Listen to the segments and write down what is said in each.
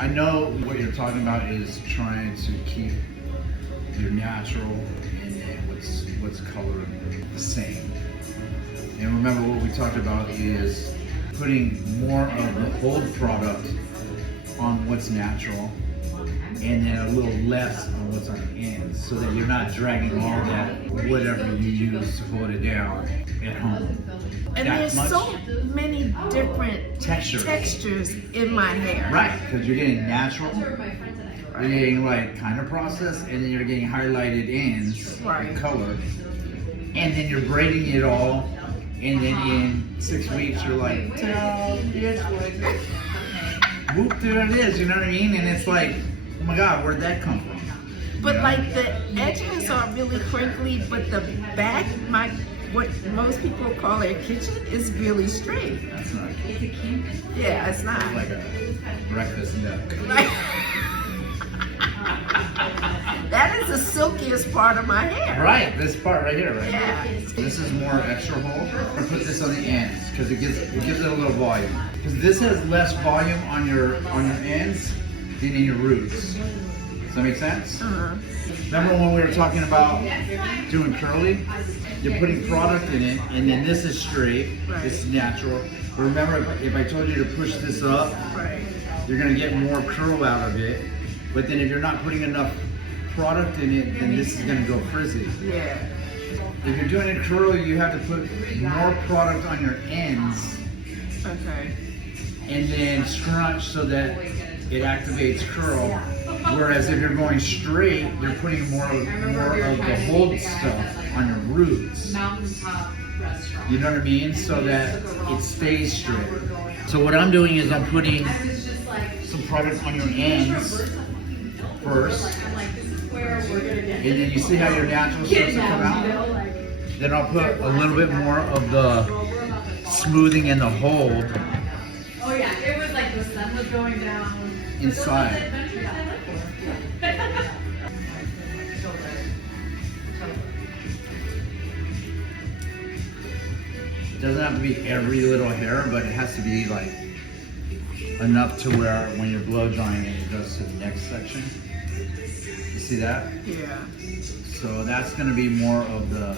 I know what you're talking about is trying to keep your natural and then what's colored the same. And remember what we talked about is putting more of the old product on what's natural and then a little less on what's on the ends, so that you're not dragging all that whatever you use to hold it down at home. And there's so many different textures in my hair. Right, because you're getting natural, you're getting like kind of processed, and then you're getting highlighted ends, right, color, and then you're braiding it all, and then in 6 weeks you're like, whoop, there it is, you know what I mean? And it's like, oh my God, where'd that come from? But like the edges are really crinkly, but the back, what most people call their kitchen, is really straight. That's not. Yeah, it's not. Like a breakfast duck. That is the silkiest part of my hair. Right, this part right here, right? Yeah. This is more extra hold. I put this on the ends because it gives it a little volume. Because this has less volume on your ends than in your roots. Does that make sense? Remember when we were talking about doing curly? You're putting product in it, and then this is straight. Right. This is natural. But remember, if I told you to push this up, right, you're gonna get more curl out of it. But then if you're not putting enough product in it, then this is gonna go frizzy. Yeah. If you're doing it curly, you have to put more product on your ends. Okay. And then scrunch so that it activates curl. Whereas if you're going straight, you're putting more of the hold stuff on your roots. You know what I mean? So that it stays straight. So what I'm doing is I'm putting some product on your ends first. And then you see how your natural starts to come out? Then I'll put a little bit more of the smoothing and the hold. Oh yeah, it was like the sun was going down. Inside. It doesn't have to be every little hair, but it has to be like enough to where when you're blow drying it goes to the next section. You see that? Yeah. So that's going to be more of the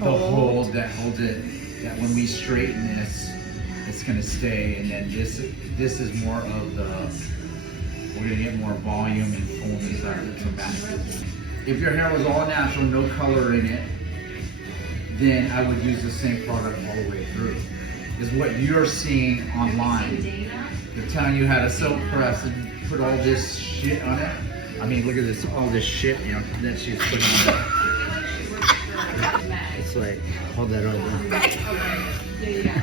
hold that holds it. That when we straighten this, it's going to stay, and then this is more of the, we're going to get more volume and fullness out of it to match it. If your hair was all natural, no color in it, then I would use the same product all the way through. Is what you're seeing online. They're telling you how to silk press and put all this shit on it. I mean, look at this, all this shit, you know, that she's putting on it. It's like, hold that over.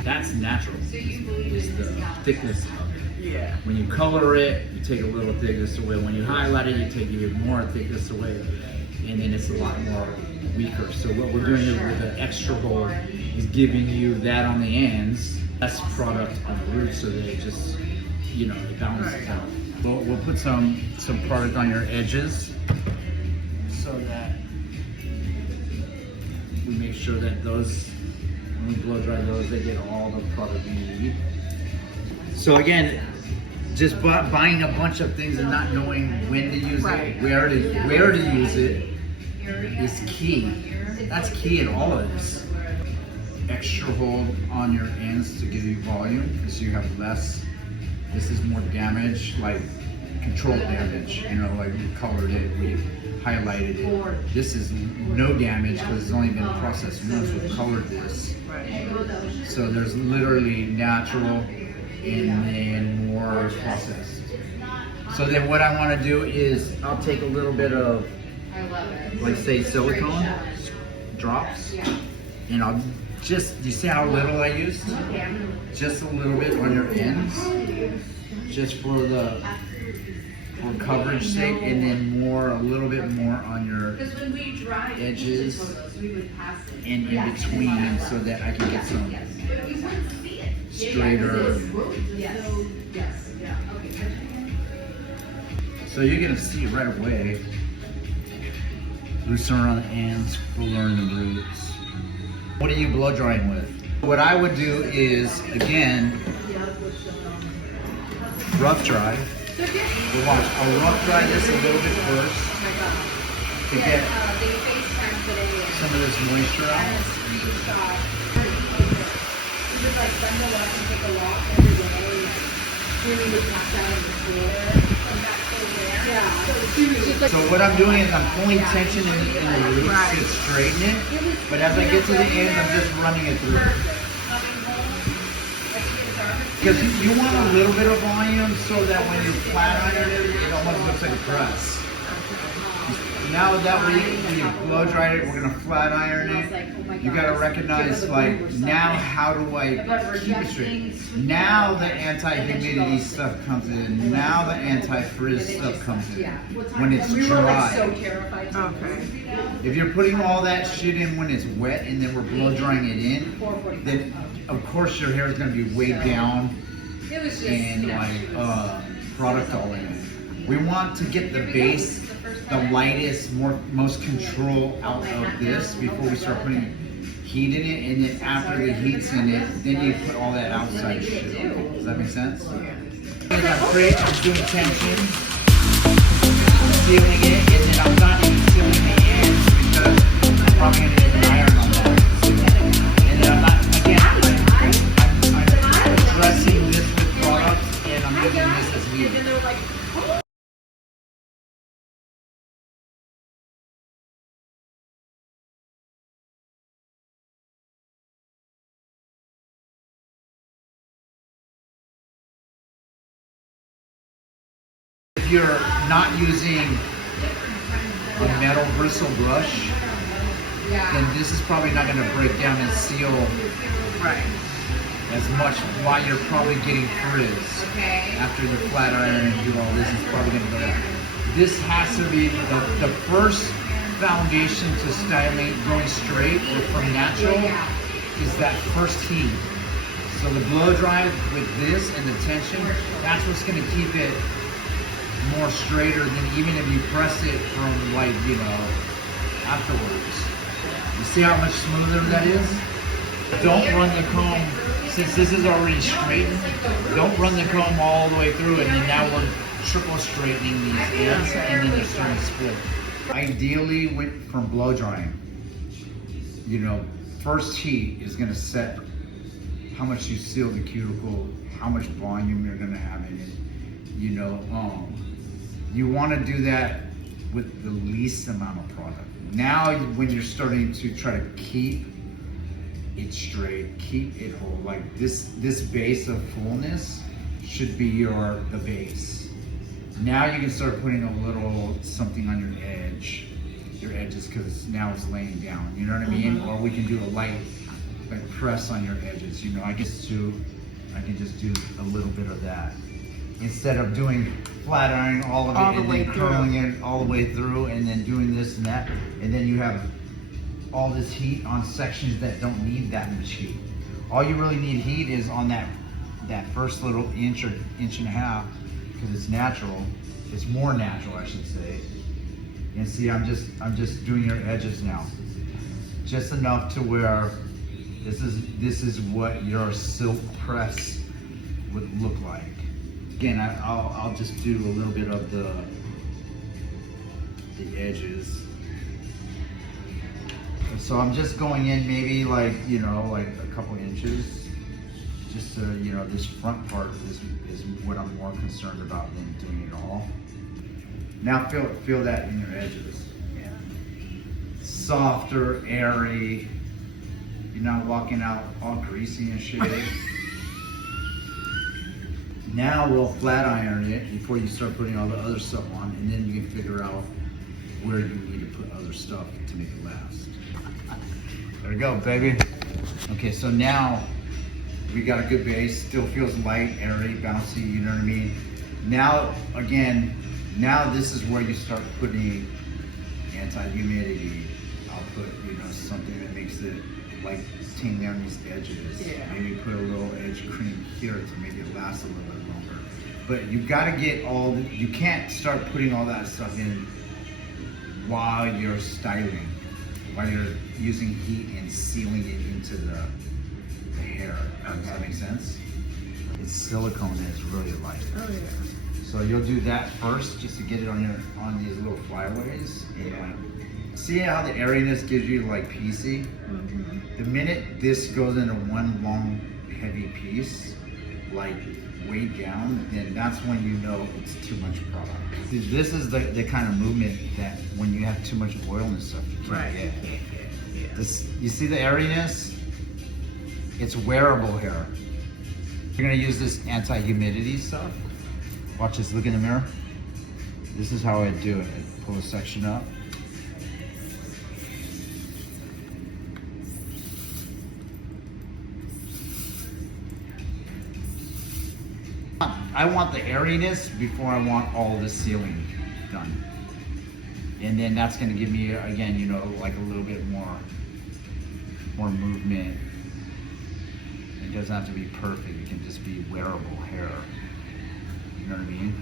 That's natural. It's the thickness of it. Yeah. When you color it, you take a little thickness away. When you highlight it, you take even more thickness away. And then it's a lot more weaker. So what we're doing is with the extra hold is giving you that on the ends, less product on the roots, so that it just, you know, it balances out. We'll put some product on your edges so that we make sure that those, when we blow dry those, they get all the product you need. So again, just buying a bunch of things and not knowing when to use it, where to use it is key. That's key in all of this. Extra hold on your ends to give you volume, so you have less. This is more damage, like controlled damage, you know, like we colored it, we highlighted it. This is no damage because it's only been processed once. We've colored this. So there's literally natural and then more processed. So then what I want to do is I'll take a little bit of, like say silicone drops, and I'll just, you see how little I used? Just a little bit on your ends, just for coverage sake, and then a little bit more on your edges and in between, so that I can get some straighter. So you're gonna see right away, loosen around the ends, fuller in the roots. What are you blow drying with? What I would do is, again, rough dry. We want to rough dry this a little bit first to get some of this moisture out. So what I'm doing is I'm pulling tension in the roots to straighten it, but as I get to the end, I'm just running it through. Because you want a little bit of volume so that when you flat iron it, it almost looks like a press. Now that we blow dried it, we're gonna flat iron it. You gotta recognize, like, now how do I keep it straight? Now the anti-humidity stuff comes in. Now the anti-frizz stuff comes in. When it's dry. Okay. If you're putting all that shit in when it's wet and then we're blow drying it in, then of course your hair is gonna be way down and like product all in it. We want to get the base, the lightest, most control out of this before we start putting heat in it, and then after the heat's in it, then you put all that outside shit on. Does that make sense? I'm doing tension, sealing it, and then I'm not even sealing the ends because I'm probably going to get an iron on that. And then I'm not, again, I'm addressing this with products, and I'm using this as heat. If you're not using a metal bristle brush, then this is probably not going to break down and seal as much while you're probably getting frizz. After the flat iron and do all this, it's probably going to go down. This has to be the first foundation to styling, going straight or from natural, is that first heat. So the blow dry with this and the tension, that's what's going to keep it more straighter than even if you press it from, like, you know, afterwards. You see how much smoother that is? Don't run the comb, since this is already straightened, don't run the comb all the way through it, and then now we're triple straightening these ends and then they're starting to split. Ideally, from blow drying, you know, first heat is gonna set how much you seal the cuticle, how much volume you're gonna have in it, you know. You want to do that with the least amount of product. Now, when you're starting to try to keep it straight, keep it whole, like this base of fullness should be the base. Now you can start putting a little something on your edges, because now it's laying down. You know what I mean? Or we can do a light like press on your edges. You know, I can just do a little bit of that instead of doing flat iron all of it and then curling it all the way through and then doing this and that, and then you have all this heat on sections that don't need that much heat. All you really need heat is on that first little inch or inch and a half, because it's natural. It's more natural, I should say. And see, I'm just doing your edges now, just enough to where this is what your silk press would look like. Again, I'll just do a little bit of the edges. So I'm just going in maybe like, you know, like a couple inches, just to, you know, this front part is what I'm more concerned about than doing it all. Now feel that in your edges. Yeah. Softer, airy. You're not walking out all greasy and shit. Now we'll flat iron it before you start putting all the other stuff on, and then you can figure out where you need to put other stuff to make it last. There we go, baby. Okay, so now we got a good base. Still feels light, airy, bouncy, you know what I mean? Now, again, now this is where you start putting anti-humidity. I'll put, you know, something that makes it like ting down these edges. Yeah. Maybe put a little edge cream here to make it last a little bit longer. But you gotta get you can't start putting all that stuff in while you're styling, while you're using heat and sealing it into the hair. Does that make sense? It's silicone and it's really light. Oh yeah. So you'll do that first just to get it on these little flyaways. And like, see how the airiness gives you like piecey? Mm-hmm. The minute this goes into one long heavy piece, like weighed down, then that's when you know it's too much product. See, this is the kind of movement that when you have too much oil and stuff, you can't Right. get. You can't get. Yeah. This, you see the airiness? It's wearable hair. You're gonna use this anti-humidity stuff. Watch this, look in the mirror. This is how I do it. I pull a section up. I want the airiness before I want all the sealing done. And then that's gonna give me, again, you know, like a little bit more movement. It doesn't have to be perfect, it can just be wearable hair. You know what I mean?